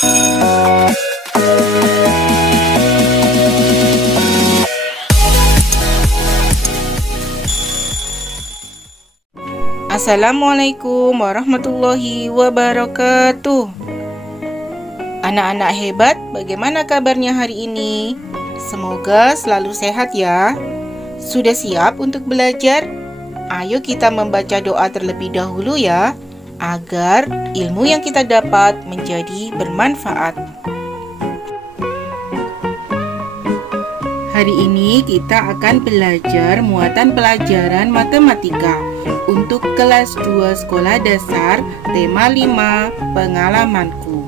Assalamualaikum warahmatullahi wabarakatuh. Anak-anak hebat, bagaimana kabarnya hari ini? Semoga selalu sehat ya. Sudah siap untuk belajar? Ayo kita membaca doa terlebih dahulu ya, agar ilmu yang kita dapat menjadi bermanfaat. Hari ini kita akan belajar muatan pelajaran matematika untuk kelas 2 sekolah dasar, tema 5, pengalamanku.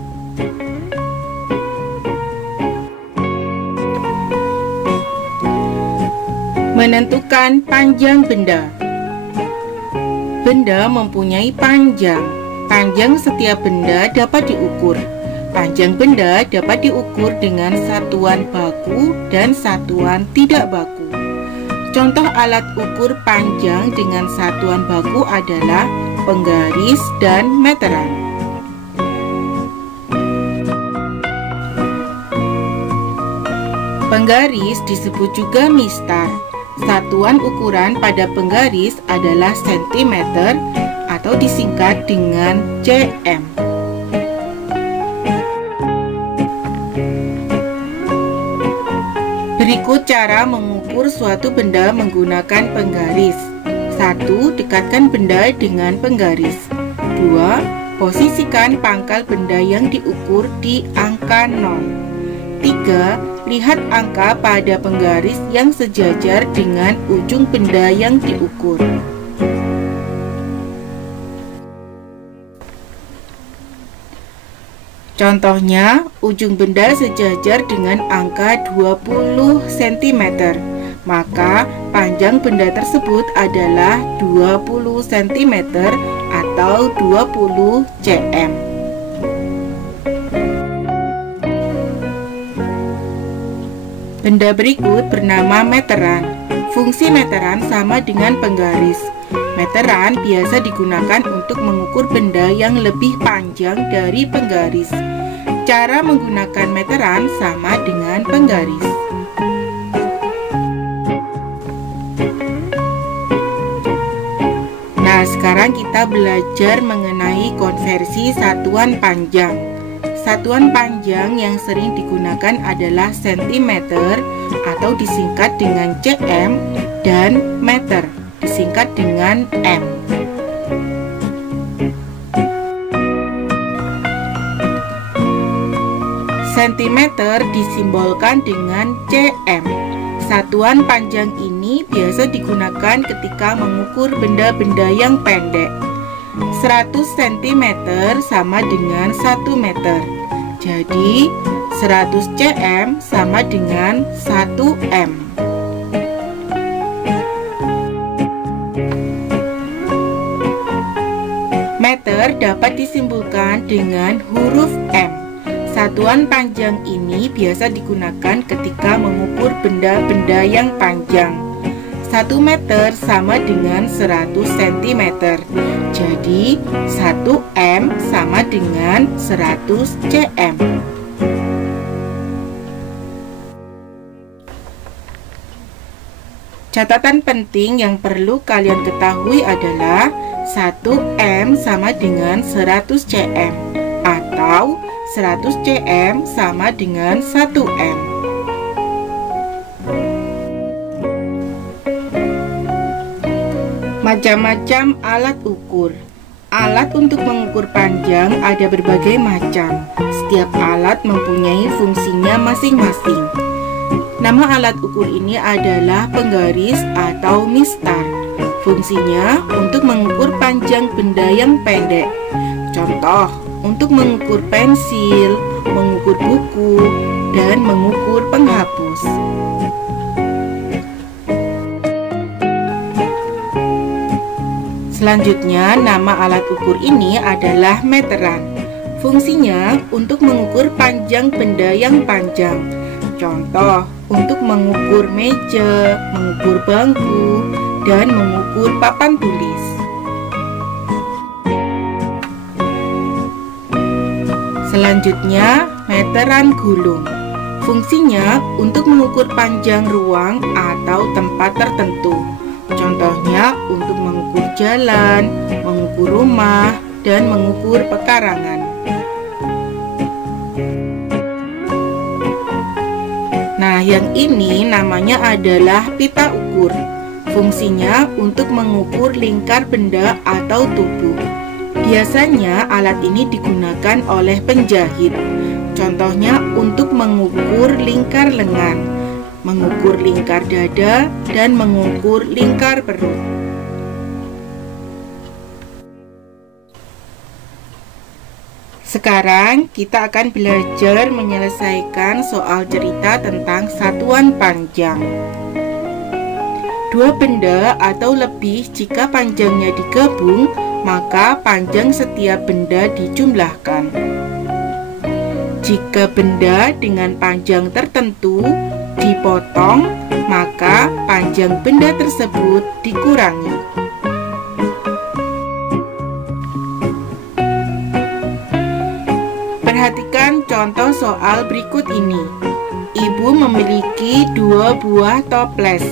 Menentukan panjang benda. Benda mempunyai panjang. Panjang setiap benda dapat diukur. Panjang benda dapat diukur dengan satuan baku dan satuan tidak baku. Contoh alat ukur panjang dengan satuan baku adalah penggaris dan meteran. Penggaris disebut juga mistar. Satuan ukuran pada penggaris adalah sentimeter atau disingkat dengan cm. Berikut cara mengukur suatu benda menggunakan penggaris. 1. Dekatkan benda dengan penggaris. 2. Posisikan pangkal benda yang diukur di angka 0. 3. Lihat angka pada penggaris yang sejajar dengan ujung benda yang diukur. Contohnya, ujung benda sejajar dengan angka 20 cm, maka panjang benda tersebut adalah 20 cm atau 20 cm. Benda berikut bernama meteran. Fungsi meteran sama dengan penggaris. Meteran biasa digunakan untuk mengukur benda yang lebih panjang dari penggaris. Cara menggunakan meteran sama dengan penggaris. Nah, sekarang kita belajar mengenai konversi satuan panjang. Satuan panjang yang sering digunakan adalah sentimeter atau disingkat dengan cm dan meter disingkat dengan m. Sentimeter disimbolkan dengan cm. Satuan panjang ini biasa digunakan ketika mengukur benda-benda yang pendek. 100 cm sama dengan 1 meter. Jadi 100 cm sama dengan 1 m. Meter dapat disimbolkan dengan huruf M. Satuan panjang ini biasa digunakan ketika mengukur benda-benda yang panjang. 1 meter sama dengan 100 cm. Jadi 1 M sama dengan 100 cm. Catatan penting yang perlu kalian ketahui adalah 1 M sama dengan 100 cm atau 100 cm sama dengan 1 M. Macam-macam alat ukur. Alat untuk mengukur panjang ada berbagai macam. Setiap alat mempunyai fungsinya masing-masing. Nama alat ukur ini adalah penggaris atau mistar. Fungsinya untuk mengukur panjang benda yang pendek. Contoh, untuk mengukur pensil, mengukur buku, dan mengukur penghapus. Selanjutnya, nama alat ukur ini adalah meteran. Fungsinya untuk mengukur panjang benda yang panjang. Contoh, untuk mengukur meja, mengukur bangku, dan mengukur papan tulis. Selanjutnya, meteran gulung. Fungsinya untuk mengukur panjang ruang atau tempat tertentu. Contohnya untuk mengukur jalan, mengukur rumah, dan mengukur pekarangan. Nah, yang ini namanya adalah pita ukur. Fungsinya untuk mengukur lingkar benda atau tubuh. Biasanya alat ini digunakan oleh penjahit. Contohnya untuk mengukur lingkar lengan, mengukur lingkar dada, dan mengukur lingkar perut. Sekarang kita akan belajar menyelesaikan soal cerita tentang satuan panjang. Dua benda atau lebih jika panjangnya digabung, maka panjang setiap benda dijumlahkan. Jika benda dengan panjang tertentu dipotong, maka panjang benda tersebut dikurangi. Perhatikan contoh soal berikut ini. Ibu memiliki 2 buah toples.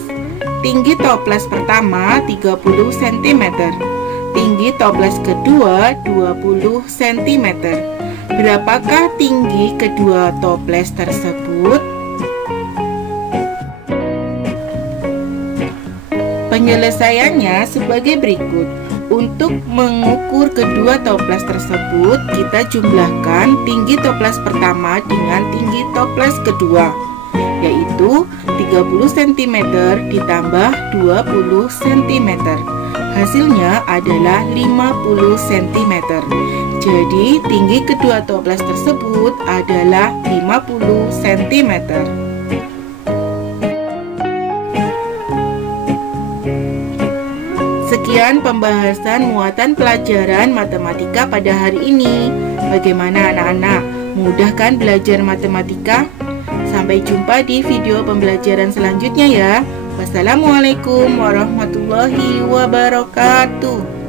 Tinggi toples pertama 30 cm. Tinggi toples kedua 20 cm. Berapakah tinggi kedua toples tersebut? Penyelesaiannya sebagai berikut. Untuk mengukur kedua toples tersebut, kita jumlahkan tinggi toples pertama dengan tinggi toples kedua, yaitu 30 cm ditambah 20 cm. Hasilnya adalah 50 cm. Jadi, tinggi kedua toples tersebut adalah 50 cm. Sekian pembahasan muatan pelajaran matematika pada hari ini. Bagaimana anak-anak? Mudah kan belajar matematika? Sampai jumpa di video pembelajaran selanjutnya ya. Wassalamualaikum warahmatullahi wabarakatuh.